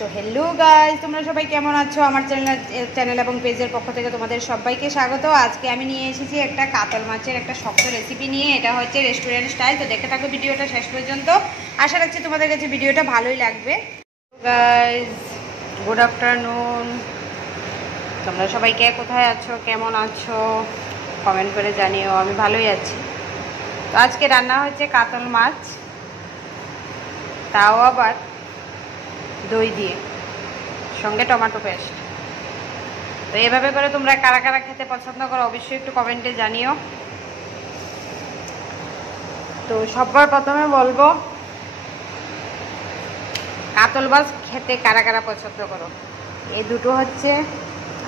তো hello guys, তোমরা সবাই কেমন আছো? আমার চ্যানেল এবং পেজের পক্ষ থেকে তোমাদের সবাইকে স্বাগত। আজকে আমি নিয়ে এসেছি একটা কাতল মাছের একটা শক্ত রেসিপি নিয়ে। এটা হচ্ছে রেস্টুরেন্ট স্টাইল। তো দেখতে থাকো ভিডিওটা শেষ পর্যন্ত। আশা রাখছি তোমাদের কাছে ভিডিওটা ভালোই লাগবে। Guys, good afternoon. তোমরা সবাই কে কোথায় আছো, কেমন আছো কমেন্ট করে জানিও। আমি ভালোই আছি। তো আজকে রান্না হচ্ছে কাতল মাছ, তাও আবার দই দিয়ে, সঙ্গে টমেটো পেস্ট। তো এভাবে করে তোমরা কারা কারা খেতে পছন্দ করো অবশ্যই একটু কমেন্টে জানিও। তো সবার প্রথমে বলবো, কাতল মাছ খেতে কারা কারা পছন্দ করো। এই দুটো হচ্ছে,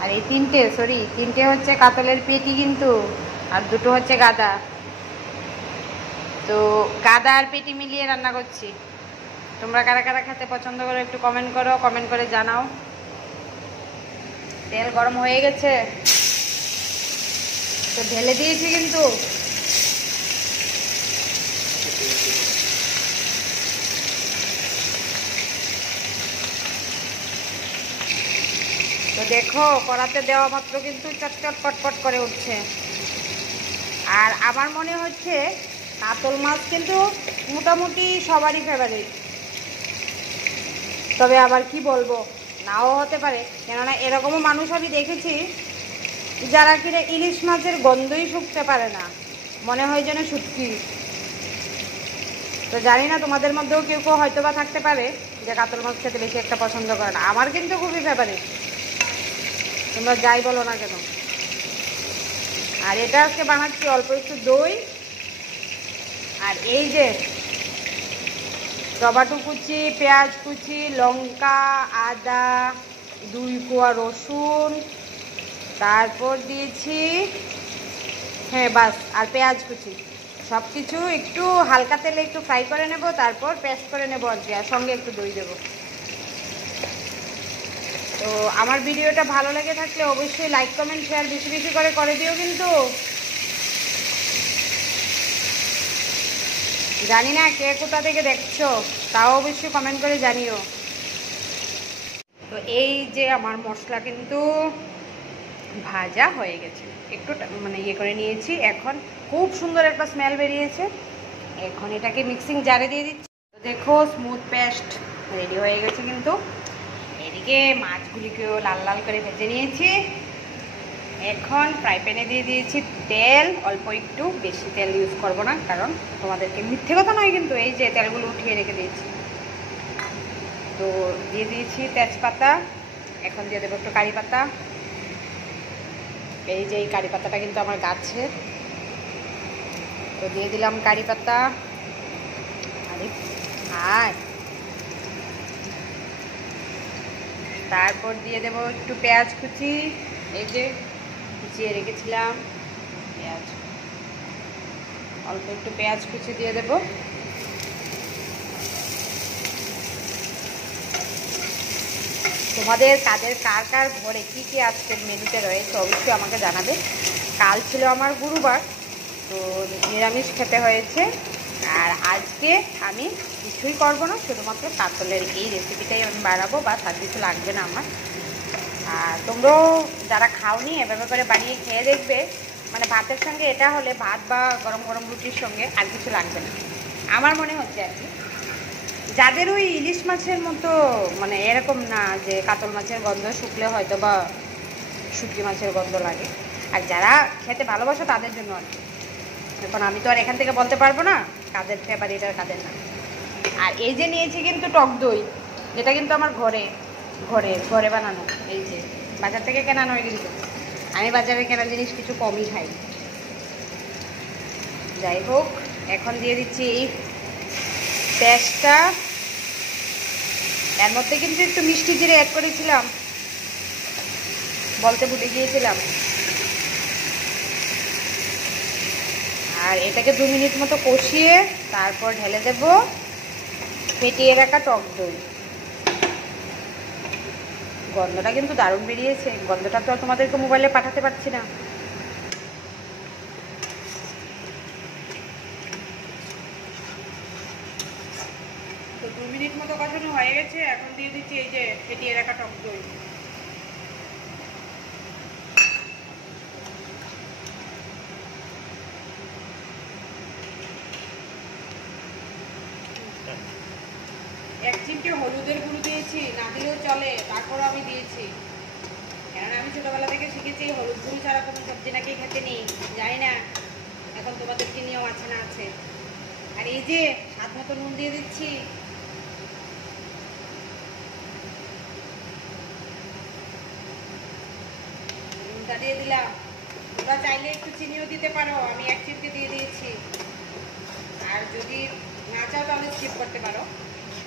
আর এই তিনটে হচ্ছে কাতলের পেটি কিন্তু, আর দুটো হচ্ছে গাদা। তো গাদা আর পেটি মিলিয়ে রান্না করছি। তোমরা কারা কারা খেতে পছন্দ করো একটু কমেন্ট করো, কমেন্ট করে জানাও। তেল গরম হয়ে গেছে, তো ঢেলে দিয়েছি কিন্তু। তো দেখো, কড়াতে দেওয়া মাত্র কিন্তু চটচট পটপট করে উঠছে। আর আমার মনে হচ্ছে কাতল মাছ কিন্তু মোটামুটি সবারই ফেভারিট। তবে আবার কি বলবো, নাও হতে পারে। কেননা এরকমও মানুষ আমি দেখেছি যারা কিনা ইলিশ মাছের গন্ধই শুকতে পারে না, মনে হয় যেন শুটকি। তো জানি না, তোমাদের মধ্যেও কেউ কেউ হয়তো বা থাকতে পারে যে কাতল মাছ খেতে বেশি একটা পছন্দ করে না। আমার কিন্তু খুবই ফেভারিট, তোমরা যাই বলো না কেন। আর এটা আজকে বানাচ্ছি অল্প একটু দই, আর এই যে টমেটো কুচি, পেঁয়াজ কুচি, লঙ্কা, আদা, 2 কোয়া রসুন, তারপর দিয়েছি, হ্যাঁ বাস, আর পেঁয়াজ কুচি। সব কিছু একটু হালকা তেলে একটু ফ্রাই করে নেব, তারপর পেস্ট করে নেব আর কি, আর সঙ্গে একটু দই দেবো। তো আমার ভিডিওটা ভালো লেগে থাকলে অবশ্যই লাইক কমেন্ট শেয়ার বেশি বেশি করে দিও কিন্তু। জানি না কে কোথা থেকে দেখছো, তাও অবশ্যই কমেন্ট করে জানিও। তো এই যে আমার মশলা কিন্তু ভাজা হয়ে গেছে, একটু মানে ইয়ে করে নিয়েছি। এখন খুব সুন্দর একটা স্মেল বেরিয়েছে। এখন এটাকে মিক্সিং জারে দিয়ে দিচ্ছি। তো দেখো, স্মুথ পেস্ট রেডি হয়ে গেছে কিন্তু। এদিকে মাছগুলিকেও লাল লাল করে ভেজে নিয়েছি। এখন ফ্রাই প্যানে দিয়ে দিয়েছি তেল, অল্প একটু, বেশি তেল ইউজ করব না, কারণ তোমাদেরকে মিথ্যে কথা নয় কিন্তু, এই যে তেলগুলো উঠিয়ে রেখে দিয়েছি। তো দিয়ে দিয়েছি তেজপাতা, এখন দিয়ে দেবো একটু কারি পাতা। এই যে এই কারি পাতাটা কিন্তু আমার গাছের। তো দিয়ে দিলাম কারি পাতা, আর তারপর দিয়ে দেবো একটু পেঁয়াজ কুচি, এই যে কুচিয়ে রেখেছিলাম পেঁয়াজ, অল্প একটু পেঁয়াজ কুচি দিয়ে দেব। তোমাদের কার কার ঘরে কি কি আজকের মেনুতে রয়েছে অবশ্যই আমাকে জানাবে। কাল ছিল আমার গুরুবার, তো নিরামিষ খেতে হয়েছে। আর আজকে আমি কিছুই করব না, শুধুমাত্র কাতলের এই রেসিপিটাই আমি বানাবো, বা তার কিছু লাগবে না আমার। আর তোমরাও যারা খাওনি এভাবে করে বানিয়ে খেয়ে দেখবে। মানে ভাতের সঙ্গে এটা হলে, ভাত বা গরম গরম রুটির সঙ্গে আর কিছু লাগবে না আমার মনে হচ্ছে আর কি। যাদের ওই ইলিশ মাছের মতো মানে এরকম না যে কাতল মাছের গন্ধ শুকলে হয়তো বা শুটকি মাছের গন্ধ লাগে, আর যারা খেতে ভালোবাসে তাদের জন্য আর কি। এখন আমি তো আর এখান থেকে বলতে পারবো না কাদের ফেভারিট আর কাদের না। আর এই যে নিয়েছি কিন্তু টক দই, যেটা কিন্তু আমার ঘরে ঘরে বানানো। এই যে বাজার থেকে কেনা নয় কিন্তু, আমি বাজারে কেনা জিনিস কিছু কমই খাই। যাই হোক, এখন দিয়ে দিচ্ছি এই পেস্টটা। এর মধ্যে কিন্তু একটু মিষ্টি জিরে অ্যাড করেছিলাম, বলতে ভুলে গিয়েছিলাম। আর এটাকে 2 মিনিট মতো কষিয়ে তারপর ঢেলে দেব ফেটিয়ে রাখা টক দই। গন্ধটা কিন্তু দারুণ বেরিয়েছে। গন্ধটা তো আর তোমাদেরকে মোবাইলে পাঠাতে পারছি না। তো 2 মিনিট মতো কষানো হয়ে গেছে, এখন দিয়ে দিচ্ছি এই যে ফেটিয়ে রাখা টক দই। এক চিমটে হলুদের গুঁড়ো দিয়েছি, না দিলেও চলে, তারপরও আমি দিয়েছি, কেননা আমি ছোটবেলা থেকে শিখেছি হলুদ গুঁড়ো ছাড়া কোনো সবজি নাকি খেতে নেই। জানি না এখন তোমাদের কি নিয়ম আছে না আছে। আর এই যে স্বাদ মতো নুন দিয়ে দিচ্ছি। নুনটা দিয়ে দিলাম, তোমরা চাইলে একটু চিনিও দিতে পারো, আমি এক চিমটে দিয়ে দিয়েছি। আর যদি না চাও তাহলে স্কিপ করতে পারো,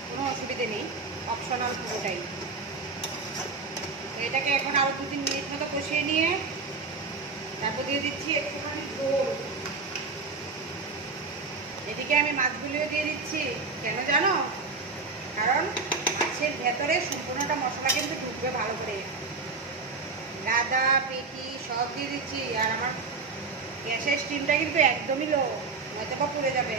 কোনো অসুবিধে নেই, অপশনাল পুরোটাই। এটাকে এখন আরো 2-3 মিনিট মতো কষিয়ে নিয়ে তারপর দিয়ে দিচ্ছি একটুখানি ঝোল। এদিকে আমি মাছগুলিও দিয়ে দিচ্ছি, কেন জানো? কারণ মাছের ভেতরে সম্পূর্ণটা মশলা কিন্তু ঢুকবে ভালো করে। গাদা পেটি সব দিয়ে দিচ্ছি। আর আমার গ্যাসের স্টিমটা কিন্তু একদমই লো, হয়তো বা পুড়ে যাবে।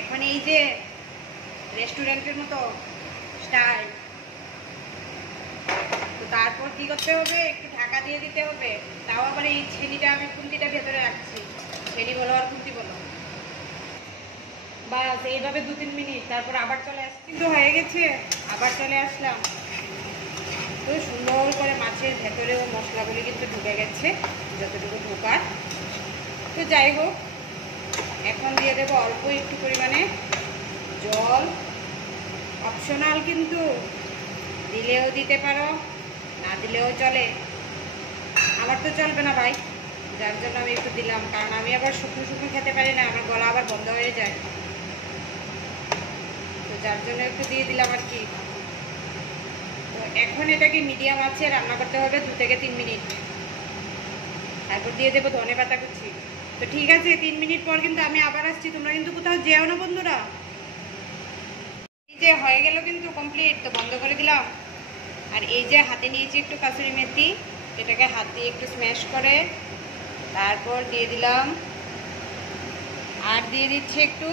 এখন এই যে রেস্টুরেন্টের মতো স্টাইল, তো তারপর কি করতে হবে, একটু ঢাকা দিয়ে দিতে হবে। তাও আবার এই ছেনিটা আমি খুন্তিটা ভেতরে রাখছি, ছেনি বলো আর খুন্তি বলো। বাস এইভাবে 2-3 মিনিট, তারপর আবার চলে আসছি। কিন্তু হয়ে গেছে, আবার চলে আসলাম। তো সুন্দর করে মাছের ভেতরেও মশলাগুলি কিন্তু ঢুকে গেছে যতটুকু ঢোকার। তো যাই হোক, এখন দিয়ে দেবো অল্প একটু পরিমাণে জল, অপশনাল কিন্তু, দিলেও দিতে পারো, না দিলেও চলে। আমার তো চলবে না ভাই, যার জন্য আমি একটু দিলাম, কারণ আমি আবার শুকনো শুকনো খেতে পারি না, আমার গলা আবার বন্ধ হয়ে যায়, তো যার জন্য একটু দিয়ে দিলাম আর কি। তো এখন এটাকে মিডিয়াম আঁচে রান্না করতে হবে 2 থেকে 3 মিনিট। তারপর দিয়ে দেবো ধনেপাতা কুচি। তো ঠিক আছে, 3 মিনিট পর কিন্তু আমি আবার আসছি, তোমরা কিন্তু কোথাও যেও না বন্ধুরা। এই যে হয়ে গেল কিন্তু কমপ্লিট, তো বন্ধ করে দিলাম। আর এই যে হাতে নিয়েছি একটু কাসুরি মেথি, এটাকে হাত দিয়ে একটু স্ম্যাশ করে তারপর দিয়ে দিলাম। আর দিয়ে দিচ্ছি একটু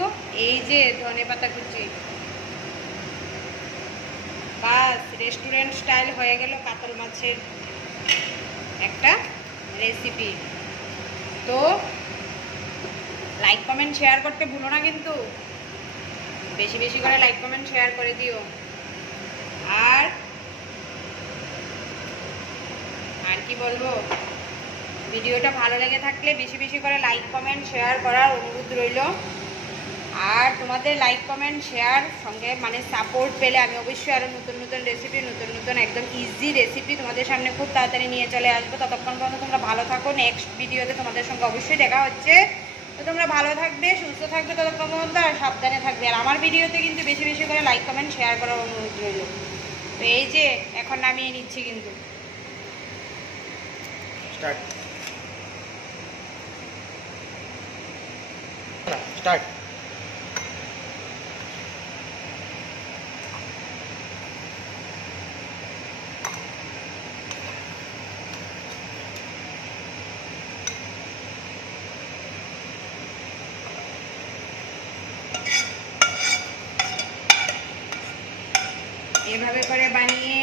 এই যে ধনেপাতা কুচি। বাস রেস্টুরেন্ট স্টাইল হয়ে গেল কাতল মাছের একটা রেসিপি। তো লাইক কমেন্ট শেয়ার করতে ভুলো না কিন্তু, বেশি বেশি করে লাইক কমেন্ট শেয়ার করে দিও। আর আর কি বলবো, ভিডিওটা ভালো লেগে থাকলে বেশি বেশি করে লাইক কমেন্ট শেয়ার করার অনুরোধ রইল। আর তোমাদের লাইক কমেন্ট শেয়ার সঙ্গে মানে সাপোর্ট পেলে আমি অবশ্যই আরও নতুন নতুন রেসিপি, নতুন নতুন একদম ইজি রেসিপি তোমাদের সামনে খুব তাড়াতাড়ি নিয়ে চলে আসবো। ততক্ষণ পর্যন্ত তোমরা ভালো থাকো, নেক্সট ভিডিওতে তোমাদের সঙ্গে অবশ্যই দেখা হচ্ছে। তো তোমরা ভালো থাকবে, সুস্থ থাকবে ততক্ষণ পর্যন্ত, আর সাবধানে থাকবে। আর আমার ভিডিওতে কিন্তু বেশি বেশি করে লাইক কমেন্ট শেয়ার করার অনুরোধ রইল। তো এই যে এখন নামিয়ে নিচ্ছি কিন্তু। Start start. এভাবে করে বানিয়ে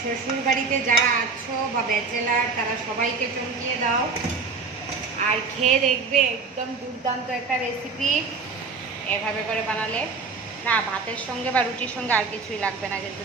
শ্বশুর বাড়িতে যারা আছো বা ব্যাচেলার তারা সবাইকে চমকিয়ে দাও, আর খেয়ে দেখবে একদম দুর্দান্ত একটা রেসিপি। এভাবে করে বানালে না ভাতের সঙ্গে বা রুটির সঙ্গে আর কিছুই লাগবে না কিন্তু।